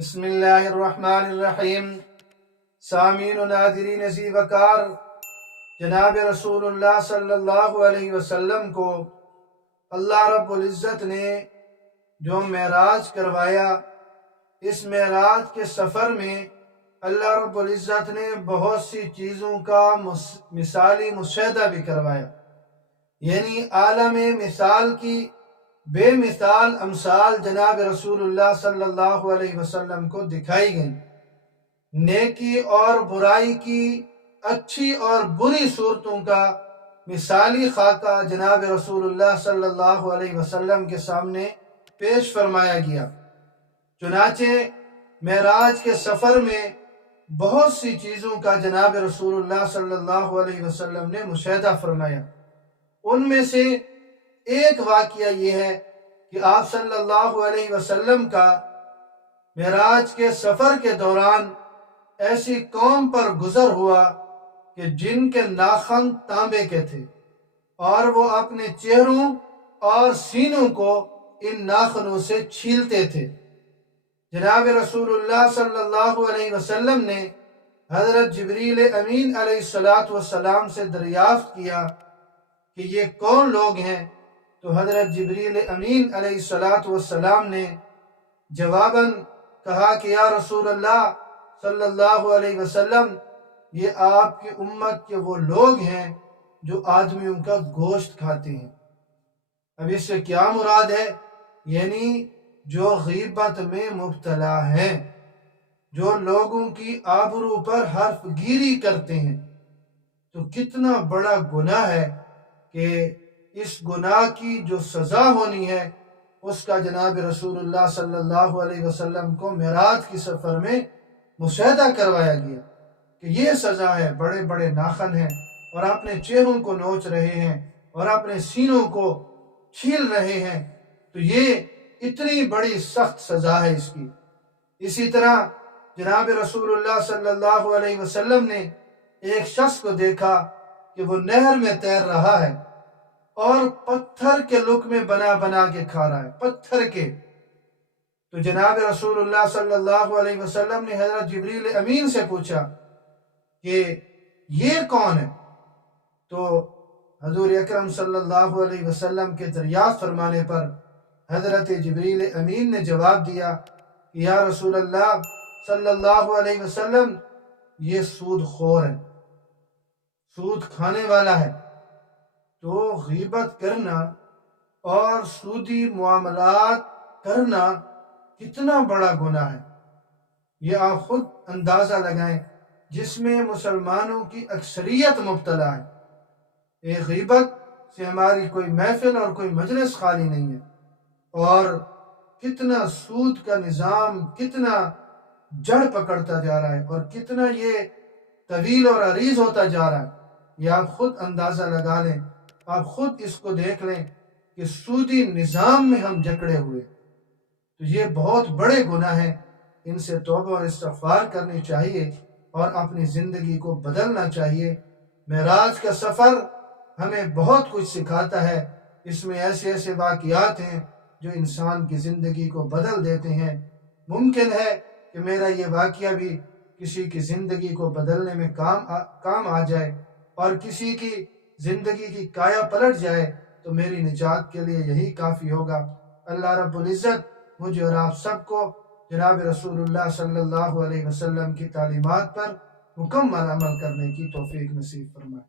بسم اللہ الرحمن الرحیم۔ سامعین و ناظرین ذی وقار، جناب رسول اللہ صلی اللہ علیہ وسلم کو اللہ رب العزت نے جو معراج کروایا، اس معراج کے سفر میں اللہ رب العزت نے بہت سی چیزوں کا مثالی مشاہدہ بھی کروایا، یعنی عالم مثال کی بے مثال امثال جناب رسول اللہ صلی اللہ علیہ وسلم کو دکھائی گئیں۔ نیکی اور برائی کی، اچھی اور بری صورتوں کا مثالی خاکہ جناب رسول اللہ صلی اللہ علیہ وسلم کے سامنے پیش فرمایا گیا۔ چنانچہ معراج کے سفر میں بہت سی چیزوں کا جناب رسول اللہ صلی اللہ علیہ وسلم نے مشاہدہ فرمایا۔ ان میں سے ایک واقعہ یہ ہے کہ آپ صلی اللہ علیہ وسلم کا معراج کے سفر کے دوران ایسی قوم پر گزر ہوا کہ جن کے ناخن تانبے کے تھے، اور وہ اپنے چہروں اور سینوں کو ان ناخنوں سے چھیلتے تھے۔ جناب رسول اللہ صلی اللہ علیہ وسلم نے حضرت جبریل امین علیہ السلام سے دریافت کیا کہ یہ کون لوگ ہیں؟ تو حضرت جبریل امین علیہ السلام نے جواباً کہا کہ یا رسول اللہ صلی اللہ علیہ وسلم، یہ آپ کی امت کے وہ لوگ ہیں جو آدمیوں کا گوشت کھاتے ہیں۔ اب اس سے کیا مراد ہے؟ یعنی جو غیبت میں مبتلا ہیں، جو لوگوں کی آبرو پر حرف گیری کرتے ہیں۔ تو کتنا بڑا گناہ ہے کہ اس گناہ کی جو سزا ہونی ہے اس کا جناب رسول اللہ صلی اللہ علیہ وسلم کو معراج کی سفر میں مشاہدہ کروایا گیا کہ یہ سزا ہے۔ بڑے بڑے ناخن ہیں اور اپنے چہروں کو نوچ رہے ہیں اور اپنے سینوں کو چھیل رہے ہیں، تو یہ اتنی بڑی سخت سزا ہے اس کی۔ اسی طرح جناب رسول اللہ صلی اللہ علیہ وسلم نے ایک شخص کو دیکھا کہ وہ نہر میں تیر رہا ہے اور پتھر کے لقمے بنا بنا کے کھا رہا ہے، پتھر کے۔ تو جناب رسول اللہ صلی اللہ علیہ وسلم نے حضرت جبریل امین سے پوچھا کہ یہ کون ہے؟ تو حضور اکرم صلی اللہ علیہ وسلم کے دریافت فرمانے پر حضرت جبریل امین نے جواب دیا کہ یا رسول اللہ صلی اللہ علیہ وسلم، یہ سود خور ہے، سود کھانے والا ہے۔ تو غیبت کرنا اور سودی معاملات کرنا کتنا بڑا گناہ ہے، یہ آپ خود اندازہ لگائیں، جس میں مسلمانوں کی اکثریت مبتلا ہے۔ ایک غیبت سے ہماری کوئی محفل اور کوئی مجلس خالی نہیں ہے، اور کتنا سود کا نظام کتنا جڑ پکڑتا جا رہا ہے اور کتنا یہ طویل اور عریض ہوتا جا رہا ہے، یہ آپ خود اندازہ لگا لیں، آپ خود اس کو دیکھ لیں کہ سودی نظام میں ہم جکڑے ہوئے۔ تو یہ بہت بڑے گناہ ہیں، ان سے توبہ اور استغفار کرنی چاہیے اور اپنی زندگی کو بدلنا چاہیے۔ معراج کا سفر ہمیں بہت کچھ سکھاتا ہے، اس میں ایسے ایسے واقعات ہیں جو انسان کی زندگی کو بدل دیتے ہیں۔ ممکن ہے کہ میرا یہ واقعہ بھی کسی کی زندگی کو بدلنے میں کام آ جائے اور کسی کی زندگی کی کایا پلٹ جائے، تو میری نجات کے لیے یہی کافی ہوگا۔ اللہ رب العزت مجھے اور آپ سب کو جناب رسول اللہ صلی اللہ علیہ وسلم کی تعلیمات پر مکمل عمل کرنے کی توفیق نصیب فرمائے۔